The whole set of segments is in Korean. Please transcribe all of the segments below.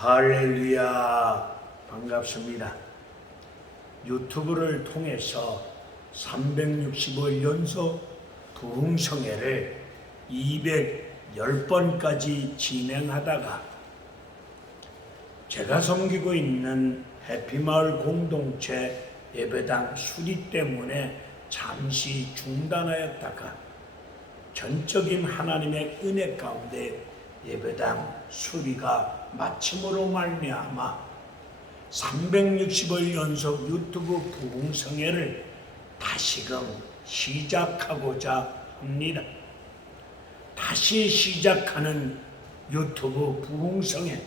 할렐루야, 반갑습니다. 유튜브를 통해서 365일 연속 부흥성회를 210번까지 진행하다가 제가 섬기고 있는 해피마을 공동체 예배당 수리 때문에 잠시 중단하였다가 전적인 하나님의 은혜 가운데 예배당 수리가 마침으로 말미암아 365일 연속 유튜브 부흥성회를 다시금 시작하고자 합니다. 다시 시작하는 유튜브 부흥성회,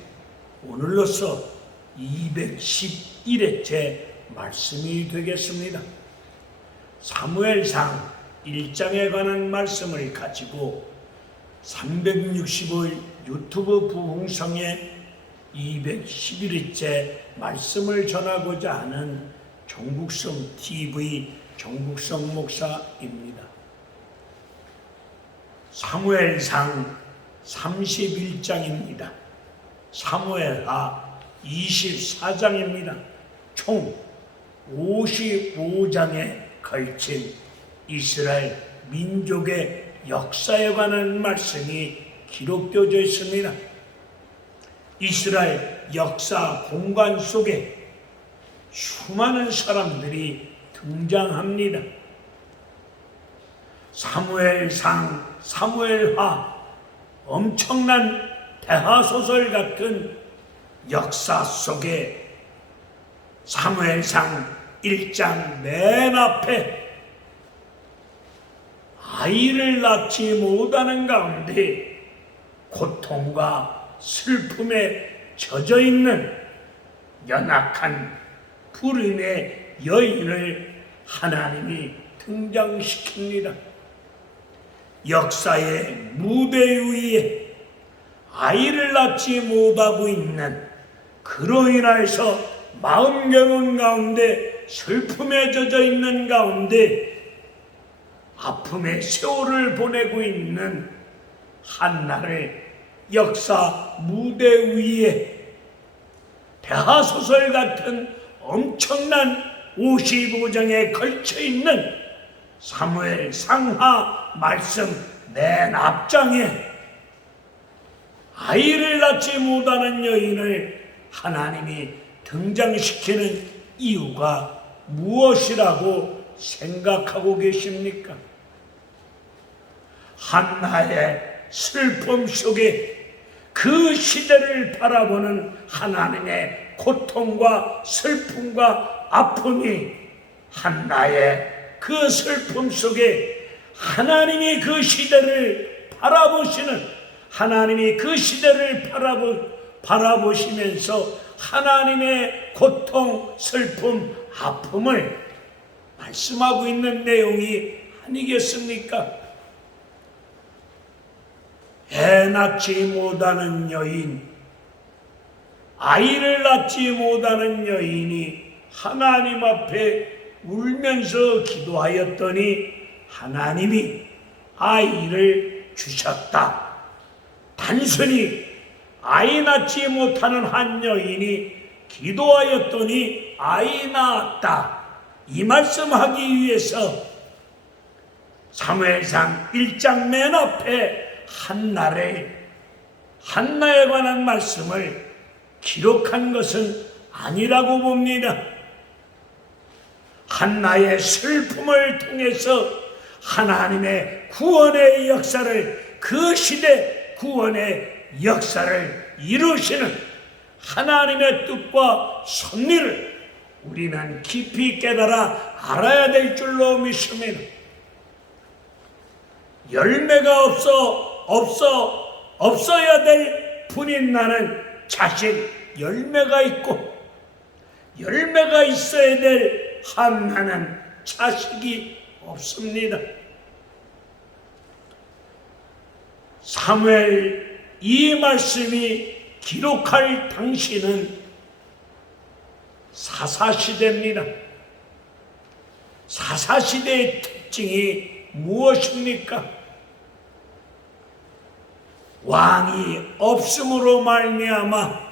오늘로서 211회째 말씀이 되겠습니다. 사무엘상 1장에 관한 말씀을 가지고 365일 유튜브 부흥성회 211일째 말씀을 전하고자 하는 정국성 TV 정국성 목사입니다. 사무엘상 31장입니다. 사무엘하 24장입니다. 총 55장에 걸친 이스라엘 민족의 역사에 관한 말씀이 기록되어져 있습니다. 이스라엘 역사 공간 속에 수많은 사람들이 등장합니다. 사무엘상, 사무엘하, 엄청난 대하소설 같은 역사 속에 사무엘상 1장 맨 앞에 아이를 낳지 못하는 가운데 고통과 슬픔에 젖어 있는 연약한 불임의 여인을 하나님이 등장시킵니다. 역사의 무대 위에 아이를 낳지 못하고 있는, 그로 인하여서 마음 괴로운 가운데 슬픔에 젖어 있는 가운데 아픔의 세월을 보내고 있는 한나를 역사 무대 위에 대하소설 같은 엄청난 55장에 걸쳐 있는 사무엘 상하 말씀 맨 앞장에 아이를 낳지 못하는 여인을 하나님이 등장시키는 이유가 무엇이라고 생각하고 계십니까? 한나의 슬픔 속에 그 시대를 바라보는 하나님의 고통과 슬픔과 아픔이, 한나의 그 슬픔 속에 하나님이 그 시대를 바라보시는, 하나님이 그 시대를 바라보시면서 하나님의 고통, 슬픔, 아픔을 말씀하고 있는 내용이 아니겠습니까? 애 낳지 못하는 여인, 아이를 낳지 못하는 여인이 하나님 앞에 울면서 기도하였더니 하나님이 아이를 주셨다. 단순히 아이 낳지 못하는 한 여인이 기도하였더니 아이 낳았다. 이 말씀하기 위해서 사무엘상 1장 맨 앞에 한나에 관한 말씀을 기록한 것은 아니라고 봅니다. 한나의 슬픔을 통해서 하나님의 구원의 역사를, 그 시대 구원의 역사를 이루시는 하나님의 뜻과 섭리를 우리는 깊이 깨달아 알아야 될 줄로 믿습니다. 열매가 없어야 될 분인 나는 자식 열매가 있고, 열매가 있어야 될 한나는 자식이 없습니다. 사무엘 이 말씀이 기록할 당시는 사사시대입니다. 사사시대의 특징이 무엇입니까? 왕이 없음으로 말미암아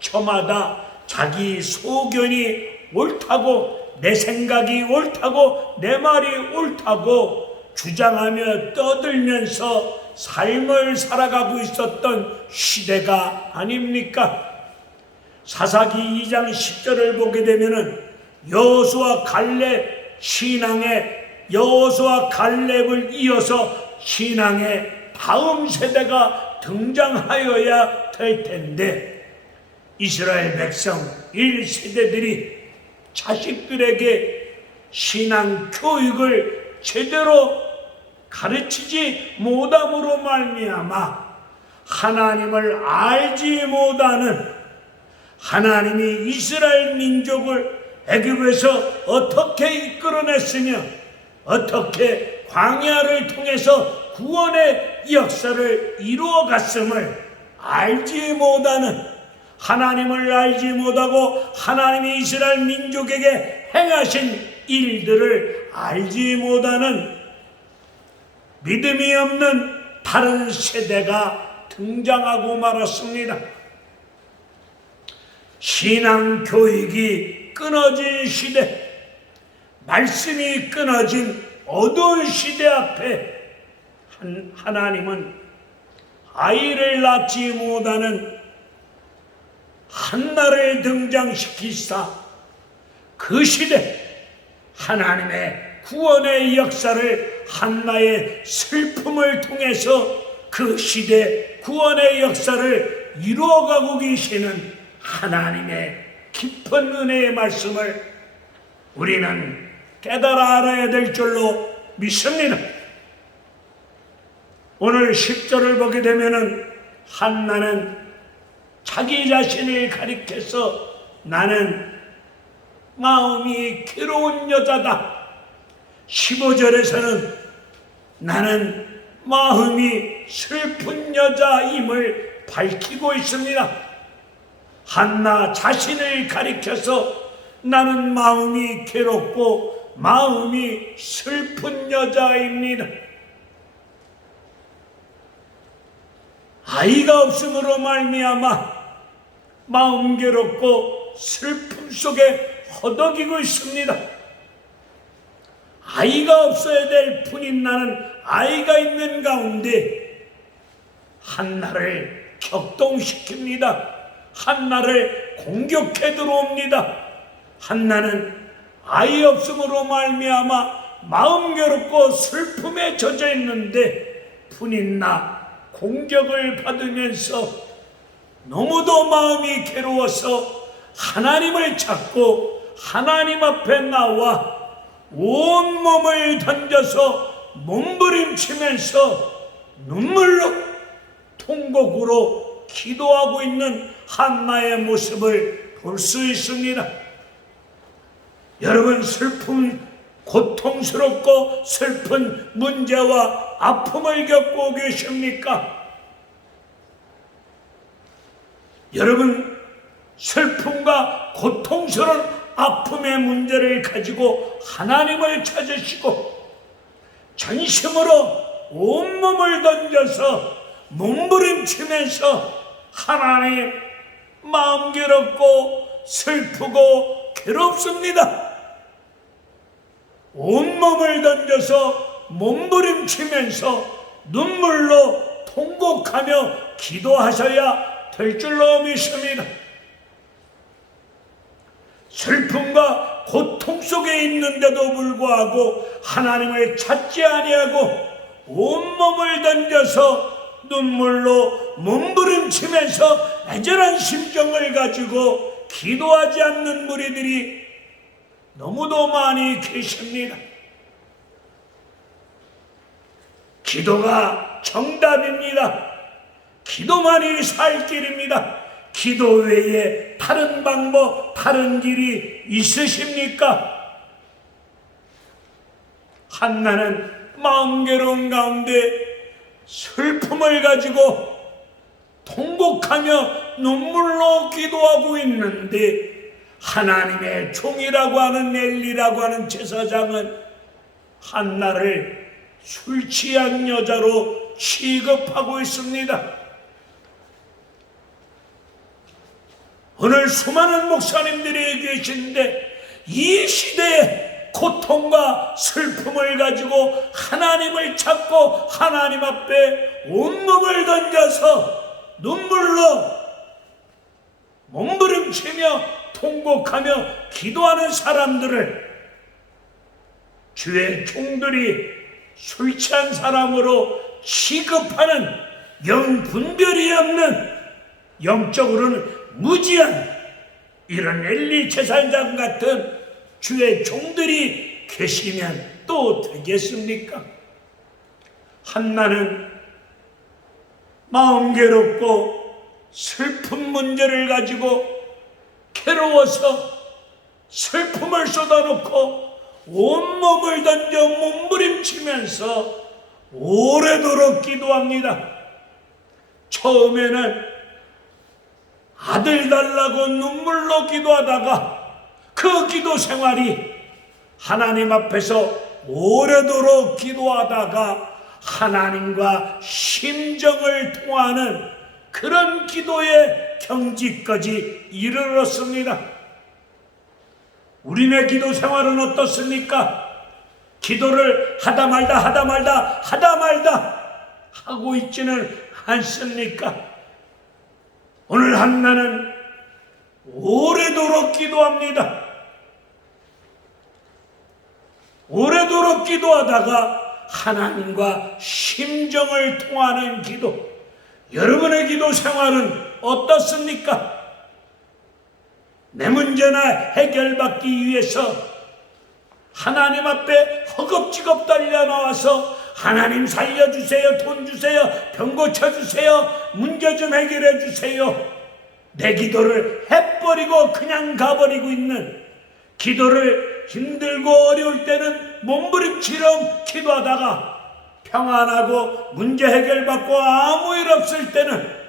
저마다 자기 소견이 옳다고, 내 생각이 옳다고, 내 말이 옳다고 주장하며 떠들면서 삶을 살아가고 있었던 시대가 아닙니까? 사사기 2장 10절을 보게 되면은 여호수아 갈렙 신앙의, 여호수아 갈렙을 이어서 신앙의 다음 세대가 등장하여야 될 텐데, 이스라엘 백성 1세대들이 자식들에게 신앙 교육을 제대로 가르치지 못함으로 말미암아 하나님을 알지 못하는, 하나님이 이스라엘 민족을 애굽에서 어떻게 이끌어냈으며 어떻게 광야를 통해서 구원의 역사를 이루어갔음을 알지 못하는, 하나님을 알지 못하고 하나님이 이스라엘 민족에게 행하신 일들을 알지 못하는 믿음이 없는 다른 세대가 등장하고 말았습니다. 신앙 교육이 끊어진 시대, 말씀이 끊어진 어두운 시대 앞에 하나님은 아이를 낳지 못하는 한나를 등장시키사 그 시대 하나님의 구원의 역사를, 한나의 슬픔을 통해서 그 시대 구원의 역사를 이루어가고 계시는 하나님의 깊은 은혜의 말씀을 우리는 깨달아 알아야 될 줄로 믿습니다. 오늘 10절을 보게 되면은 한나는 자기 자신을 가리켜서 나는 마음이 괴로운 여자다. 15절에서는 나는 마음이 슬픈 여자임을 밝히고 있습니다. 한나 자신을 가리켜서 나는 마음이 괴롭고 마음이 슬픈 여자입니다. 아이가 없음으로 말미암아 마음 괴롭고 슬픔 속에 허덕이고 있습니다. 아이가 없어야 될 뿐인 나는 아이가 있는 가운데 한나를 격동시킵니다. 한나를 공격해 들어옵니다. 한나는 아이 없음으로 말미암아 마음 괴롭고 슬픔에 젖어 있는데 분인나 공격을 받으면서 너무도 마음이 괴로워서 하나님을 찾고 하나님 앞에 나와 온몸을 던져서 몸부림치면서 눈물로 통곡으로 기도하고 있는 한나의 모습을 볼 수 있습니다. 여러분, 고통스럽고 슬픈 문제와 아픔을 겪고 계십니까? 여러분, 슬픔과 고통스러운 아픔의 문제를 가지고 하나님을 찾으시고 전심으로 온몸을 던져서 몸부림치면서 하나님, 마음 괴롭고 슬프고 괴롭습니다. 온몸을 던져서 몸부림치면서 눈물로 통곡하며 기도하셔야 될 줄로 믿습니다. 슬픔과 고통 속에 있는데도 불구하고 하나님을 찾지 아니하고 온몸을 던져서 눈물로 몸부림치면서 애절한 심정을 가지고 기도하지 않는 무리들이 너무도 많이 계십니다. 기도가 정답입니다. 기도만이 살 길입니다. 기도 외에 다른 방법, 다른 길이 있으십니까? 한나는 마음 괴로운 가운데 슬픔을 가지고 통곡하며 눈물로 기도하고 있는데 하나님의 종이라고 하는 엘리라고 하는 제사장은 한나를 술 취한 여자로 취급하고 있습니다. 오늘 수많은 목사님들이 계신데 이 시대에 고통과 슬픔을 가지고 하나님을 찾고 하나님 앞에 온몸을 던져서 눈물로 몸부림치며 통곡하며 기도하는 사람들을 주의 종들이 술 취한 사람으로 취급하는 영 분별이 없는, 영적으로는 무지한 이런 엘리 제사장 같은 주의 종들이 계시면 또 되겠습니까? 한나는 마음 괴롭고 슬픈 문제를 가지고 괴로워서 슬픔을 쏟아놓고 온몸을 던져 몸부림치면서 오래도록 기도합니다. 처음에는 아들 달라고 눈물로 기도하다가 그 기도 생활이 하나님 앞에서 오래도록 기도하다가 하나님과 심정을 통하는 그런 기도의 경지까지 이르렀습니다. 우리네 기도 생활은 어떻습니까? 기도를 하다 말다 하고 있지는 않습니까? 오늘 한나는 오래도록 기도합니다. 오래도록 기도하다가 하나님과 심정을 통하는 기도. 여러분의 기도 생활은 어떻습니까? 내 문제나 해결받기 위해서 하나님 앞에 허겁지겁 달려 나와서 하나님 살려주세요, 돈 주세요, 병 고쳐주세요, 문제 좀 해결해 주세요. 내 기도를 해버리고 그냥 가버리고 있는, 기도를 힘들고 어려울 때는 몸부림치러 기도하다가 평안하고 문제 해결받고 아무 일 없을 때는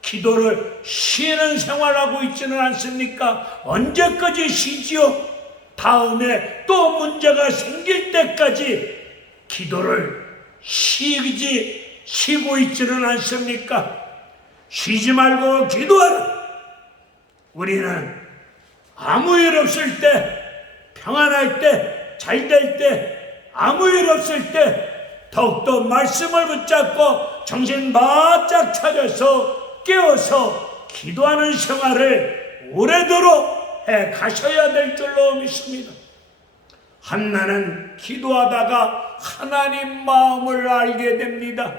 기도를 쉬는 생활하고 있지는 않습니까? 언제까지 쉬지요? 다음에 또 문제가 생길 때까지 기도를 쉬고 있지는 않습니까? 쉬지 말고 기도하라. 우리는 아무 일 없을 때, 평안할 때, 잘 될 때, 아무 일 없을 때 더욱더 말씀을 붙잡고 정신 바짝 차려서 깨어서 기도하는 생활을 오래도록 해 가셔야 될 줄로 믿습니다. 한나는 기도하다가 하나님 마음을 알게 됩니다.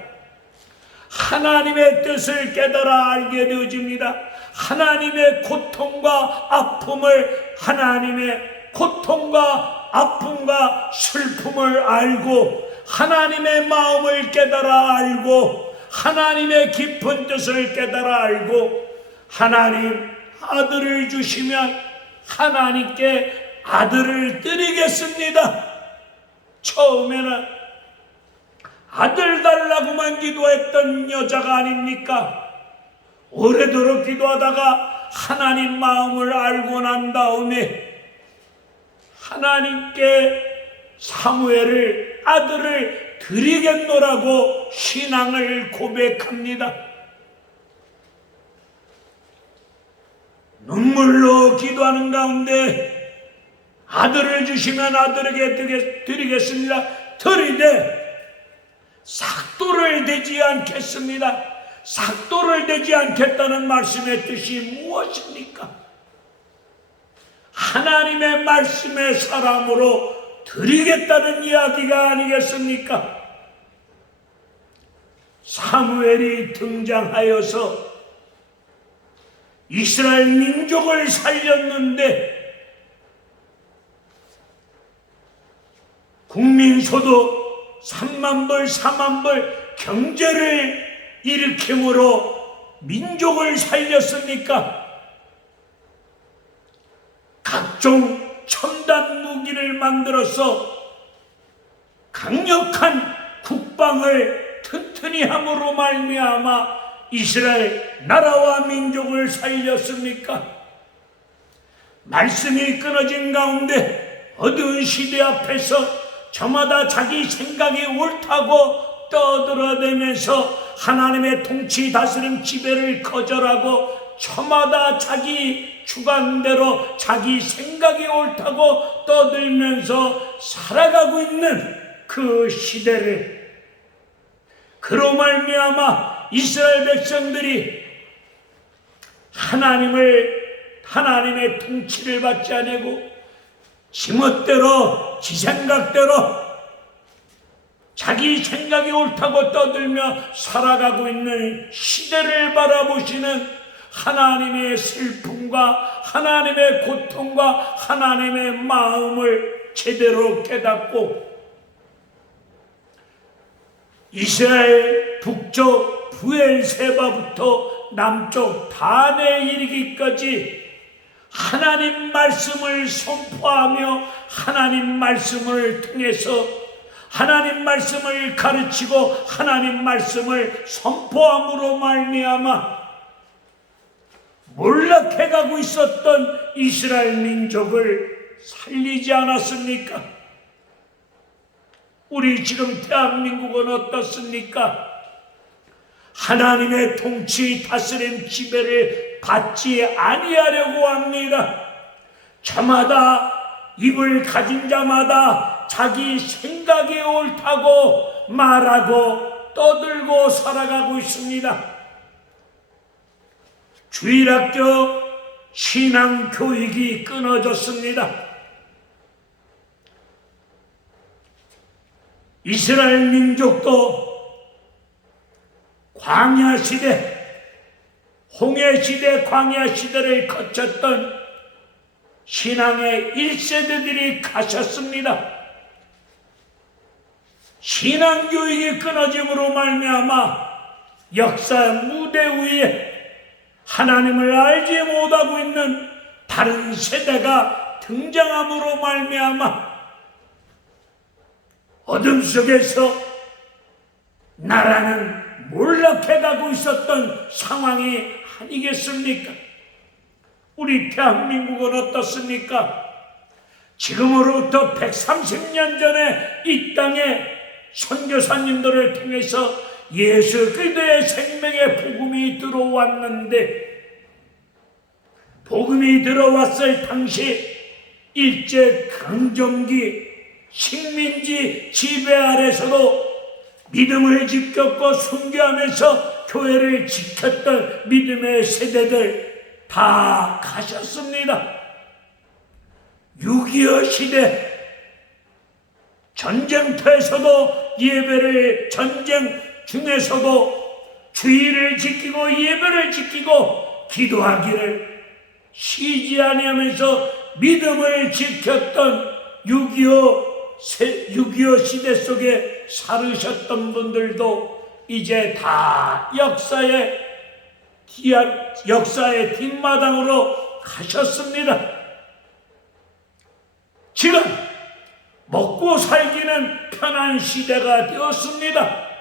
하나님의 뜻을 깨달아 알게 되어집니다. 하나님의 고통과 아픔을, 하나님의 고통과 아픔과 슬픔을 알고 하나님의 마음을 깨달아 알고 하나님의 깊은 뜻을 깨달아 알고 하나님 아들을 주시면 하나님께 아들을 드리겠습니다. 처음에는 아들 달라고만 기도했던 여자가 아닙니까? 오래도록 기도하다가 하나님 마음을 알고 난 다음에 하나님께 사무엘을, 아들을 드리겠노라고 신앙을 고백합니다. 눈물로 기도하는 가운데 아들을 주시면 아들에게 드리겠습니다. 드리되 삭도를 대지 않겠습니다. 삭도를 대지 않겠다는 말씀의 뜻이 무엇입니까? 하나님의 말씀의 사람으로 드리겠다는 이야기가 아니겠습니까? 사무엘이 등장하여서 이스라엘 민족을 살렸는데 국민소득 3만 불, 4만 불 경제를 일으킴으로 민족을 살렸습니까? 각종 첨단 무기를 만들어서 강력한 국방을 튼튼히 함으로 말미암아 이스라엘 나라와 민족을 살렸습니까? 말씀이 끊어진 가운데 어두운 시대 앞에서 저마다 자기 생각이 옳다고 떠들어대면서 하나님의 통치, 다스림, 지배를 거절하고 저마다 자기 주관대로 자기 생각이 옳다고 떠들면서 살아가고 있는 그 시대를, 그로 말미암아 이스라엘 백성들이 하나님의 통치를 받지 않고 지멋대로 지 생각대로 자기 생각이 옳다고 떠들며 살아가고 있는 시대를 바라보시는 하나님의 슬픔과 하나님의 고통과 하나님의 마음을 제대로 깨닫고 이스라엘 북쪽 브엘세바부터 남쪽 단에 이르기까지 하나님 말씀을 선포하며 하나님 말씀을 통해서 하나님 말씀을 가르치고 하나님 말씀을 선포함으로 말미암아 몰락해가고 있었던 이스라엘 민족을 살리지 않았습니까? 우리 지금 대한민국은 어떻습니까? 하나님의 통치, 다스림, 지배를 받지 아니하려고 합니다. 저마다 입을 가진 자마다 자기 생각이 옳다고 말하고 떠들고 살아가고 있습니다. 주일학교 신앙교육이 끊어졌습니다. 이스라엘 민족도 광야시대, 홍해시대, 광야시대를 거쳤던 신앙의 1세대들이 가셨습니다. 신앙교육이 끊어짐으로 말미암아 역사 무대 위에 하나님을 알지 못하고 있는 다른 세대가 등장함으로 말미암아 어둠 속에서 나라는 몰락해가고 있었던 상황이 아니겠습니까? 우리 대한민국은 어떻습니까? 지금으로부터 130년 전에 이 땅에 선교사님들을 통해서 예수 그리스도의 생명의 복음이 들어왔는데, 복음이 들어왔을 당시 일제 강점기 식민지 지배 아래서도 믿음을 지켰고 순교하면서 교회를 지켰던 믿음의 세대들 다 가셨습니다. 6.25 시대 전쟁터에서도 예배를, 전쟁 중에서도 주의를 지키고 예배를 지키고 기도하기를 쉬지 아니하면서 믿음을 지켰던 6.25 시대 속에 살으셨던 분들도 이제 다 역사의 뒷마당으로 가셨습니다. 지금 먹고 살기는 편한 시대가 되었습니다.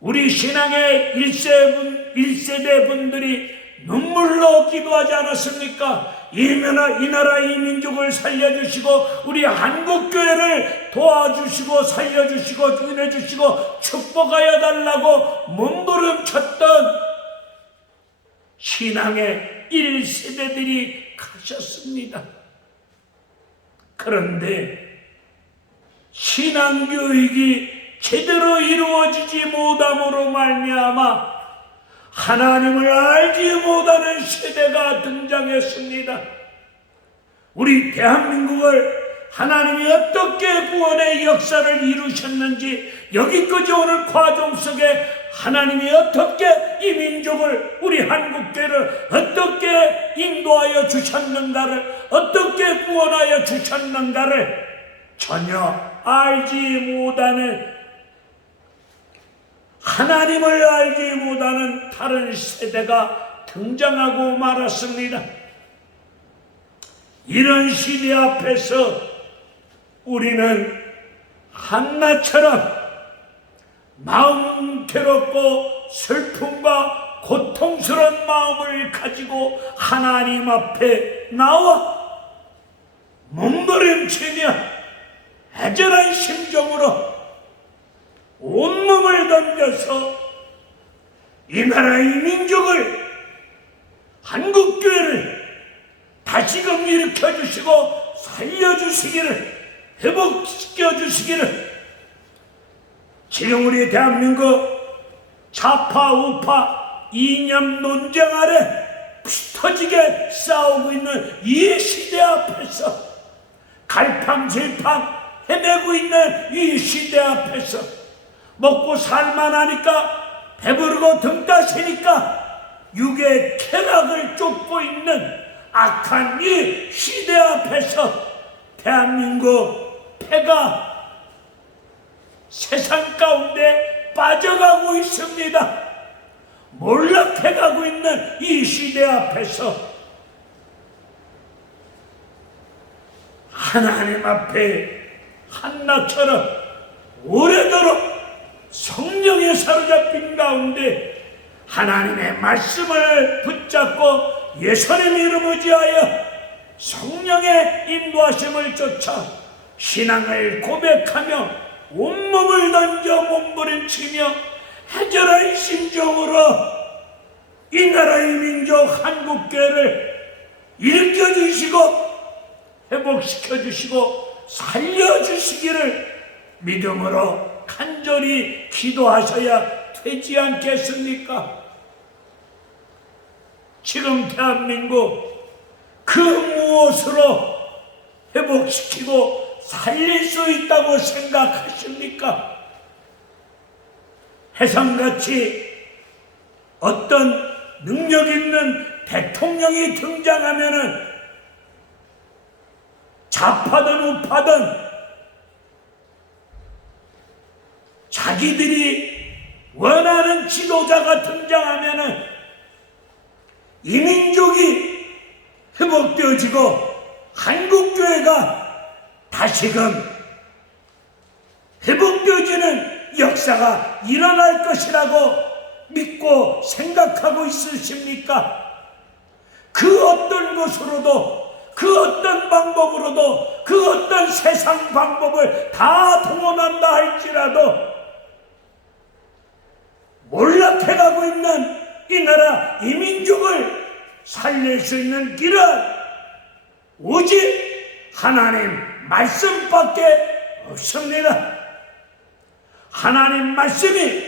우리 신앙의 1세대 분들이 눈물로 기도하지 않았습니까? 이 나라 이 민족을 살려주시고 우리 한국교회를 도와주시고 살려주시고 은혜주시고 축복하여 달라고 몸부림쳤던 신앙의 1세대들이 가셨습니다. 그런데 신앙교육이 제대로 이루어지지 못함으로 말미암아 하나님을 알지 못하는 세대가 등장했습니다. 우리 대한민국을 하나님이 어떻게 구원의 역사를 이루셨는지, 여기까지 오는 과정 속에 하나님이 어떻게 이 민족을, 우리 한국교회를 어떻게 인도하여 주셨는가를, 어떻게 구원하여 주셨는가를 전혀 알지 못하는, 하나님을 알지 못하는 다른 세대가 등장하고 말았습니다. 이런 시대 앞에서 우리는 한나처럼 마음 괴롭고 슬픔과 고통스러운 마음을 가지고 하나님 앞에 나와 몸부림치며 애절한 심정으로 온몸을 던져서 이 나라의 민족을 한국교회를 다시금 일으켜주시고 살려주시기를, 회복시켜주시기를. 지금 우리 대한민국 좌파 우파 이념 논쟁 아래 피 터지게 싸우고 있는 이 시대 앞에서, 갈팡질팡 헤매고 있는 이 시대 앞에서, 먹고 살만하니까 배부르고 등 따시니까 육의 쾌락을 쫓고 있는 악한 이 시대 앞에서 대한민국 패가 세상 가운데 빠져가고 있습니다. 몰락해가고 있는 이 시대 앞에서 하나님 앞에 한나처럼 오래도록 성령에 사로잡힌 가운데 하나님의 말씀을 붙잡고 예수님 이름 의지하여 성령의 인도하심을 쫓아 신앙을 고백하며 온몸을 던져 몸부림치며 해결할 심정으로 이 나라의 민족 한국교회를 일으켜주시고 회복시켜주시고 살려주시기를 믿음으로 간절히 기도하셔야 되지 않겠습니까? 지금 대한민국 그 무엇으로 회복시키고 살릴 수 있다고 생각하십니까? 해성같이 어떤 능력 있는 대통령이 등장하면은 좌파든 우파든 자기들이 원하는 지도자가 등장하면은 이 민족이 회복되어지고 한국교회가 다시금 회복되어지는 역사가 일어날 것이라고 믿고 생각하고 있으십니까? 그 어떤 것으로도, 그 어떤 방법으로도, 그 어떤 세상 방법을 다 동원한다 할지라도 몰락해가고 있는 이 나라, 이 민족을 살릴 수 있는 길은 오직 하나님 말씀밖에 없습니다. 하나님 말씀이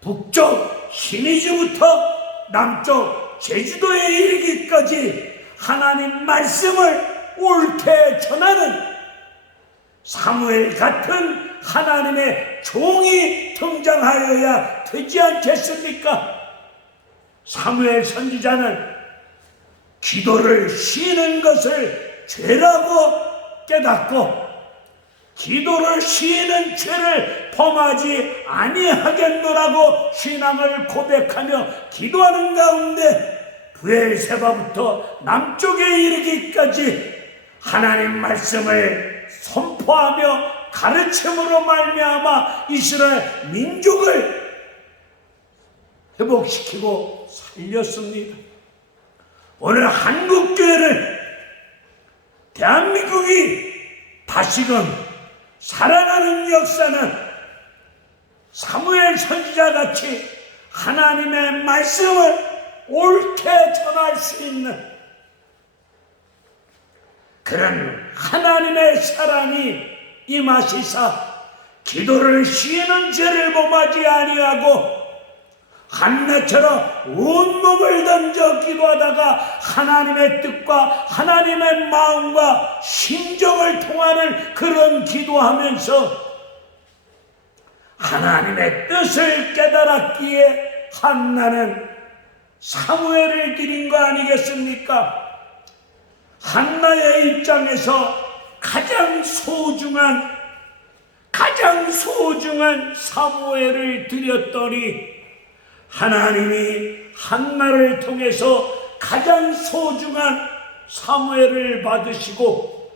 북쪽 신의주부터 남쪽 제주도에 이르기까지 하나님 말씀을 옳게 전하는 사무엘 같은 하나님의 종이 등장하여야 되지 않겠습니까? 사무엘 선지자는 기도를 쉬는 것을 죄라고 깨닫고 기도를 쉬는 죄를 범하지 아니하겠노라고 신앙을 고백하며 기도하는 가운데 브엘세바부터 남쪽에 이르기까지 하나님 말씀을 선포하며 가르침으로 말미암아 이스라엘 민족을 회복시키고 살렸습니다. 오늘 한국교회를 대한민국이 다시금 살아나는 역사는 사무엘 선지자같이 하나님의 말씀을 옳게 전할 수 있는 그런 하나님의 사랑이 임하시사 기도를 쉬는 죄를 범하지 아니하고 한나처럼 온몸을 던져 기도하다가 하나님의 뜻과 하나님의 마음과 심정을 통하는 그런 기도하면서 하나님의 뜻을 깨달았기에 한나는 사무엘을 드린 거 아니겠습니까? 한나의 입장에서 가장 소중한 사무엘을 드렸더니 하나님이 한나를 통해서 가장 소중한 사무엘을 받으시고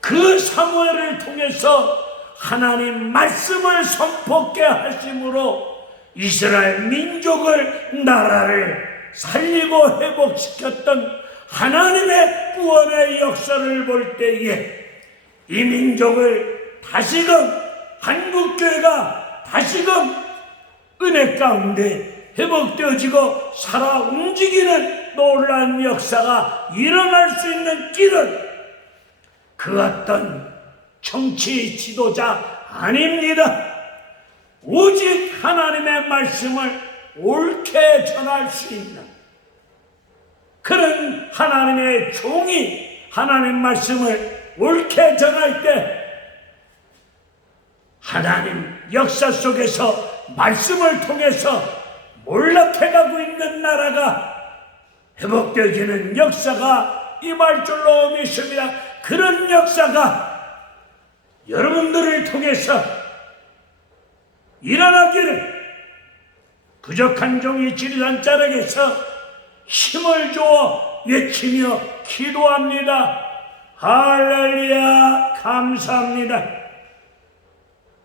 그 사무엘을 통해서 하나님 말씀을 선포케 하심으로 이스라엘 민족을 나라를 살리고 회복시켰던 하나님의 구원의 역사를 볼 때에 이 민족을 다시금 한국교회가 다시금 은혜 가운데 회복되어지고 살아 움직이는 놀라운 역사가 일어날 수 있는 길은 그 어떤 정치 지도자 아닙니다. 오직 하나님의 말씀을 옳게 전할 수 있는 그런 하나님의 종이 하나님 말씀을 옳게 전할 때 하나님 역사 속에서 말씀을 통해서 몰락해가고 있는 나라가 회복되어지는 역사가 임할 줄로 믿습니다. 그런 역사가 여러분들을 통해서 일어나기를 부족한 종이 지리산 자락에서 힘을 주어 외치며 기도합니다. 할렐루야, 감사합니다.